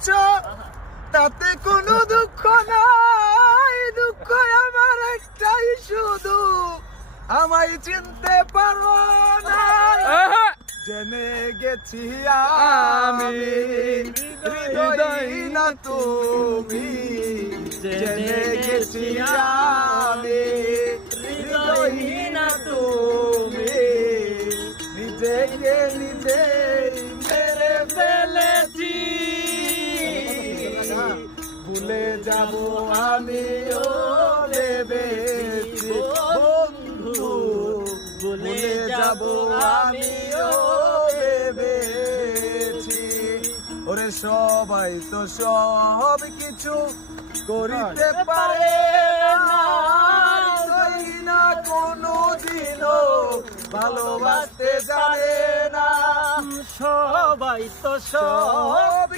দিয়েছ, তাতে কোনো দুঃখ নাই। দুঃখ আমার একটাই শুধু, আমায় চিনতে পারো না। জেনে গেছি আমি হৃদয়হীন তুমি, জেনে গেছি আমি হৃদয়হীন তুমি। নিজেকে নিজে মেরে ফেলেছি, ভুলে যাব আমিও ভেবেছি বন্ধু, ভুলে যাব আমিও ভেবেছি। ওরে সবাই তো সব কিছু করিতে পারে না, কোনো দিনও ভালোবাসতে জানে না। সবাই তো সব